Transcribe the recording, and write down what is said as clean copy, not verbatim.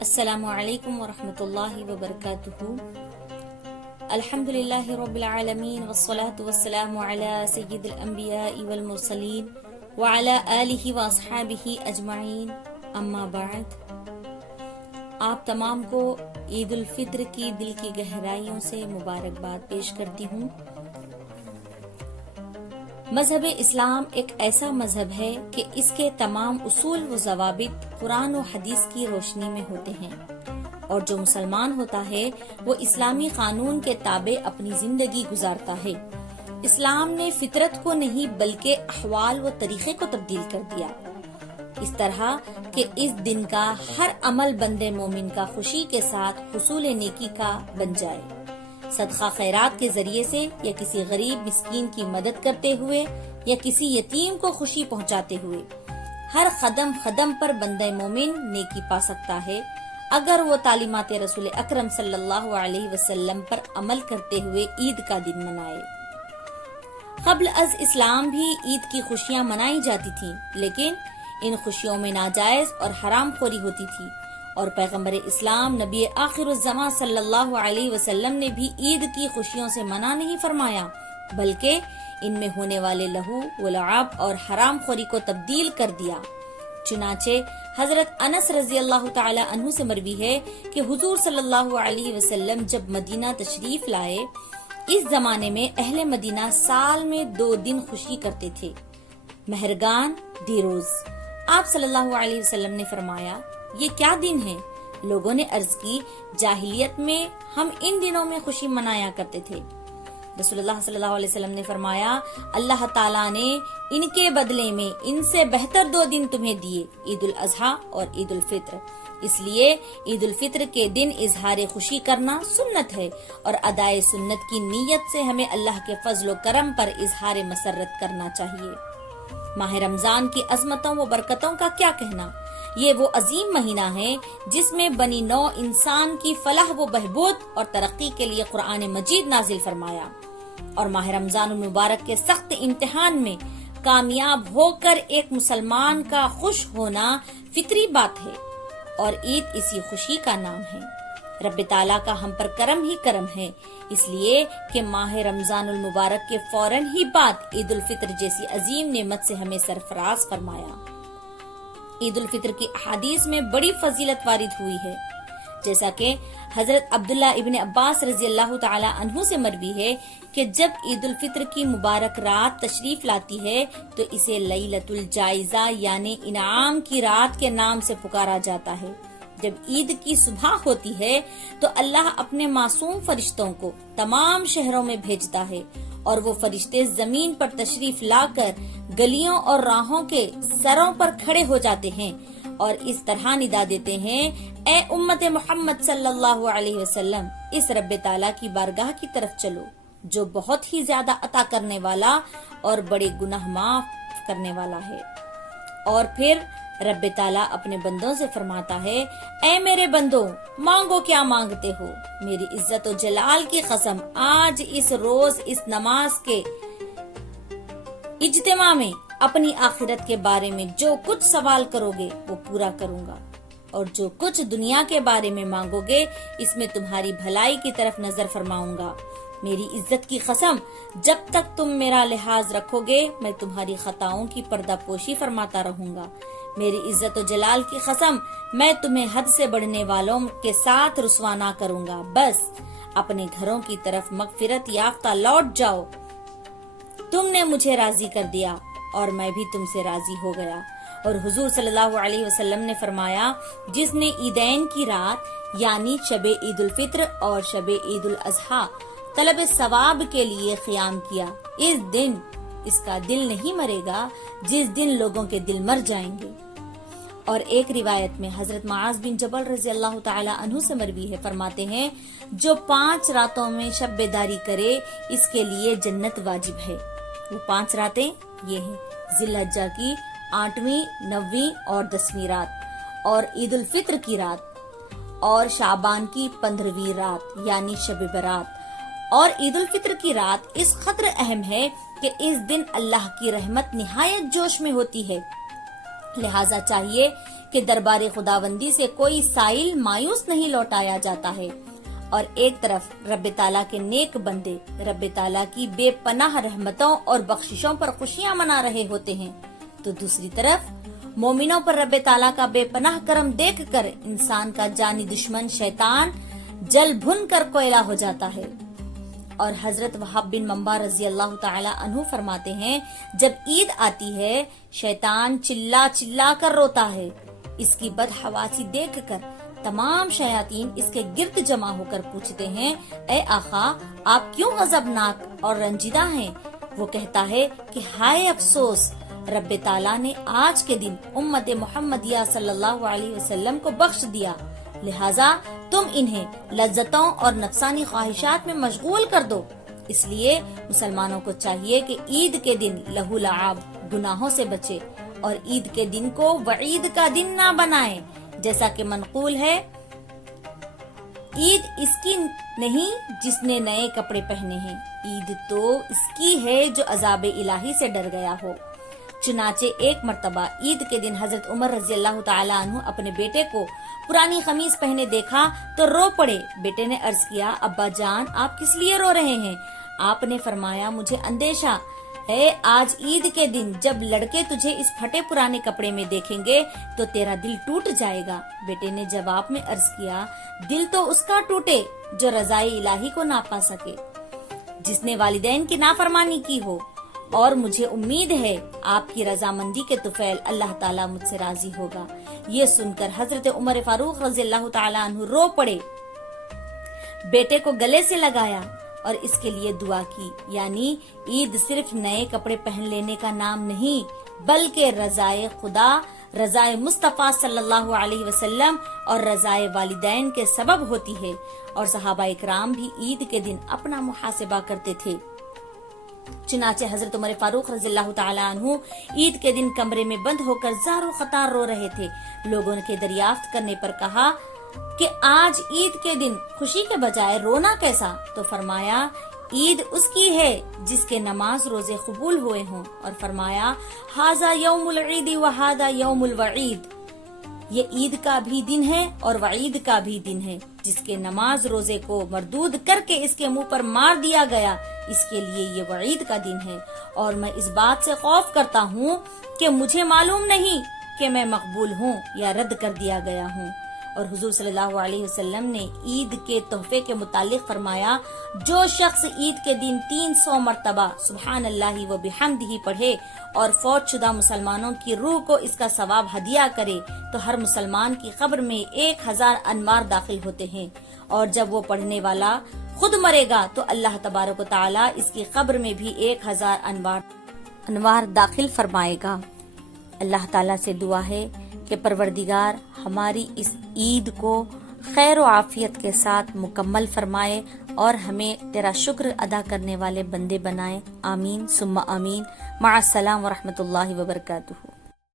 السلام علیکم ورحمۃ اللہ وبرکاتہ۔ الحمدللہ رب العالمین والصلاة والسلام علی سید الانبیاء والمرسلین وعلی آلہ واصحابہ اجمعین، اما بعد۔ آپ تمام کو عید الفطر کی دل کی گہرائیوں سے مبارکباد پیش کرتی ہوں۔ مذہب اسلام ایک ایسا مذہب ہے کہ اس کے تمام اصول و ضوابط قرآن و حدیث کی روشنی میں ہوتے ہیں، اور جو مسلمان ہوتا ہے وہ اسلامی قانون کے تابع اپنی زندگی گزارتا ہے۔ اسلام نے فطرت کو نہیں بلکہ احوال و طریقے کو تبدیل کر دیا، اس طرح کہ اس دن کا ہر عمل بندے مومن کا خوشی کے ساتھ حصول نیکی کا بن جائے، صدقہ خیرات کے ذریعے سے، یا کسی غریب مسکین کی مدد کرتے ہوئے، یا کسی یتیم کو خوشی پہنچاتے ہوئے۔ ہر قدم قدم پر بندہ مومن نیکی پا سکتا ہے اگر وہ تعلیمات رسول اکرم صلی اللہ علیہ وسلم پر عمل کرتے ہوئے عید کا دن منائے۔ قبل از اسلام بھی عید کی خوشیاں منائی جاتی تھیں، لیکن ان خوشیوں میں ناجائز اور حرام خوری ہوتی تھی، اور پیغمبر اسلام نبی آخر الزمان صلی اللہ علیہ وسلم نے بھی عید کی خوشیوں سے منع نہیں فرمایا، بلکہ ان میں ہونے والے لہو و لعب اور حرام خوری کو تبدیل کر دیا۔ چنانچہ حضرت انس رضی اللہ تعالی عنہ سے مروی ہے کہ حضور صلی اللہ علیہ وسلم جب مدینہ تشریف لائے، اس زمانے میں اہل مدینہ سال میں 2 دن خوشی کرتے تھے، مہرگان دیروز۔ آپ صلی اللہ علیہ وسلم نے فرمایا، یہ کیا دن ہے؟ لوگوں نے عرض کی، جاہلیت میں ہم ان دنوں میں خوشی منایا کرتے تھے۔ رسول اللہ صلی اللہ علیہ وسلم نے فرمایا، اللہ تعالیٰ نے ان کے بدلے میں ان سے بہتر 2 دن تمہیں دیے، عید الاضحیٰ اور عید الفطر۔ اس لیے عید الفطر کے دن اظہار خوشی کرنا سنت ہے، اور ادائے سنت کی نیت سے ہمیں اللہ کے فضل و کرم پر اظہار مسرت کرنا چاہیے۔ ماہ رمضان کی عظمتوں و برکتوں کا کیا کہنا؟ یہ وہ عظیم مہینہ ہے جس میں بنی نوع انسان کی فلاح و بہبود اور ترقی کے لیے قرآن مجید نازل فرمایا، اور ماہ رمضان المبارک کے سخت امتحان میں کامیاب ہو کر ایک مسلمان کا خوش ہونا فطری بات ہے، اور عید اسی خوشی کا نام ہے۔ رب تعالیٰ کا ہم پر کرم ہی کرم ہے، اس لیے کہ ماہ رمضان المبارک کے فوراً ہی بعد عید الفطر جیسی عظیم نعمت سے ہمیں سرفراز فرمایا۔ عید الفطر کی احادیث میں بڑی فضیلت وارد ہوئی ہے، جیسا کہ حضرت عبداللہ ابن عباس رضی اللہ تعالی عنہ سے مروی ہے کہ جب عید الفطر کی مبارک رات تشریف لاتی ہے تو اسے لیلۃ الجائزہ یعنی انعام کی رات کے نام سے پکارا جاتا ہے۔ جب عید کی صبح ہوتی ہے تو اللہ اپنے معصوم فرشتوں کو تمام شہروں میں بھیجتا ہے، اور وہ فرشتے زمین پر تشریف لا کر گلیوں اور راہوں کے سروں پر کھڑے ہو جاتے ہیں، اور اس طرح ندا دیتے ہیں، اے امت محمد صلی اللہ علیہ وسلم، اس رب تعالیٰ کی بارگاہ کی طرف چلو جو بہت ہی زیادہ عطا کرنے والا اور بڑے گناہ معاف کرنے والا ہے۔ اور پھر رب تعالیٰ اپنے بندوں سے فرماتا ہے، اے میرے بندوں، مانگو کیا مانگتے ہو، میری عزت و جلال کی قسم، آج اس روز اس نماز کے اجتماع میں اپنی آخرت کے بارے میں جو کچھ سوال کرو گے وہ پورا کروں گا، اور جو کچھ دنیا کے بارے میں مانگو گے اس میں تمہاری بھلائی کی طرف نظر فرماؤں گا۔ میری عزت کی قسم، جب تک تم میرا لحاظ رکھو گے میں تمہاری خطاؤں کی پردہ پوشی فرماتا رہوں گا۔ میری عزت و جلال کی قسم، میں تمہیں حد سے بڑھنے والوں کے ساتھ رسوا نہ کروں گا۔ بس اپنے گھروں کی طرف مغفرت یافتہ لوٹ جاؤ، تم نے مجھے راضی کر دیا اور میں بھی تم سے راضی ہو گیا۔ اور حضور صلی اللہ علیہ وسلم نے فرمایا، جس نے عیدین کی رات یعنی شب عید الفطر اور شب عید الاضحیٰ طلب ثواب کے لیے قیام کیا، اس دن اس کا دل نہیں مرے گا جس دن لوگوں کے دل مر جائیں گے۔ اور ایک روایت میں حضرت معاذ بن جبل رضی اللہ تعالی عنہ سے مروی ہے، فرماتے ہیں، جو 5 راتوں میں شب بیداری کرے اس کے لیے جنت واجب ہے۔ وہ 5 راتیں یہ ہیں: ذی الحجہ کی 8ویں، 9ویں اور 10ویں رات، اور عید الفطر کی رات، اور شعبان کی 15ویں رات یعنی شب برات۔ اور عید الفطر کی رات اس قدر اہم ہے کہ اس دن اللہ کی رحمت نہایت جوش میں ہوتی ہے، لہٰذا چاہیے کہ دربار خداوندی سے کوئی سائل مایوس نہیں لوٹایا جاتا ہے، اور ایک طرف رب تعالیٰ کے نیک بندے رب تعالیٰ کی بے پناہ رحمتوں اور بخششوں پر خوشیاں منا رہے ہوتے ہیں، تو دوسری طرف مومنوں پر رب تعالیٰ کا بے پناہ کرم دیکھ کر انسان کا جانی دشمن شیطان جل بھن کر کوئلہ ہو جاتا ہے۔ اور حضرت وہاب بن منبع رضی اللہ تعالی عنہ فرماتے ہیں، جب عید آتی ہے شیطان چلا چلا کر روتا ہے، اس کی بدحواسی دیکھ کر تمام شیاطین اس کے گرد جمع ہو کر پوچھتے ہیں، اے آقا آپ کیوں غضبناک اور رنجیدہ ہیں؟ وہ کہتا ہے کہ ہائے افسوس، رب تعالیٰ نے آج کے دن امت محمدیہ صلی اللہ علیہ وسلم کو بخش دیا، لہٰذا تم انہیں لذتوں اور نفسانی خواہشات میں مشغول کر دو۔ اس لیے مسلمانوں کو چاہیے کہ عید کے دن لہو لعاب گناہوں سے بچے اور عید کے دن کو وعید کا دن نہ بنائیں، جیسا کہ منقول ہے، عید اس کی نہیں جس نے نئے کپڑے پہنے ہیں، عید تو اس کی ہے جو عذاب الہی سے ڈر گیا ہو۔ چنانچہ ایک مرتبہ عید کے دن حضرت عمر رضی اللہ تعالی عنہ اپنے بیٹے کو پرانی قمیص پہنے دیکھا تو رو پڑے۔ بیٹے نے عرض کیا، ابا جان آپ کس لیے رو رہے ہیں؟ آپ نے فرمایا، مجھے اندیشہ ہے آج عید کے دن جب لڑکے تجھے اس پھٹے پرانے کپڑے میں دیکھیں گے تو تیرا دل ٹوٹ جائے گا۔ بیٹے نے جواب میں عرض کیا، دل تو اس کا ٹوٹے جو رضائے الہی کو نہ پا سکے، جس نے والدین کی نافرمانی کی ہو، اور مجھے امید ہے آپ کی رضامندی کے طفیل اللہ تعالیٰ مجھ سے راضی ہوگا۔ یہ سن کر حضرت عمر فاروق رضی اللہ تعالیٰ عنہ رو پڑے، بیٹے کو گلے سے لگایا اور اس کے لیے دعا کی، یعنی عید صرف نئے کپڑے پہن لینے کا نام نہیں بلکہ رضائے خدا، رضائے مصطفیٰ صلی اللہ علیہ وسلم اور رضائے والدین کے سبب ہوتی ہے۔ اور صحابہ اکرام بھی عید کے دن اپنا محاسبہ کرتے تھے۔ چنانچہ حضرت عمر فاروق رضی اللہ تعالی عنہ عید کے دن کمرے میں بند ہو کر زارو خطار رو رہے تھے۔ لوگوں کے دریافت کرنے پر کہا کہ آج عید کے دن خوشی کے بجائے رونا کیسا؟ تو فرمایا، عید اس کی ہے جس کے نماز روزے قبول ہوئے ہوں، اور فرمایا، ھذا یوم العید وھذا یوم الوعید، یہ عید کا بھی دن ہے اور وعید کا بھی دن ہے، جس کے نماز روزے کو مردود کر کے اس کے منہ پر مار دیا گیا، اس کے لیے یہ وعید کا دن ہے۔ اور میں اس بات سے خوف کرتا ہوں کہ مجھے معلوم نہیں کہ میں مقبول ہوں یا رد کر دیا گیا ہوں۔ اور حضور صلی اللہ علیہ وسلم نے عید کے تحفے کے متعلق فرمایا، جو شخص عید کے دن 300 مرتبہ سبحان اللہ و بحمدہ پڑھے اور فوت شدہ مسلمانوں کی روح کو اس کا ثواب ہدیہ کرے تو ہر مسلمان کی قبر میں 1000 انوار داخل ہوتے ہیں، اور جب وہ پڑھنے والا خود مرے گا تو اللہ تبارک و تعالی اس کی قبر میں بھی 1000 انوار داخل فرمائے گا۔ اللہ تعالیٰ سے دعا ہے کہ پروردگار ہماری اس عید کو خیر و عافیت کے ساتھ مکمل فرمائے اور ہمیں تیرا شکر ادا کرنے والے بندے بنائے۔ آمین ثم آمین۔ مع السلام ورحمۃ اللہ وبرکاتہ۔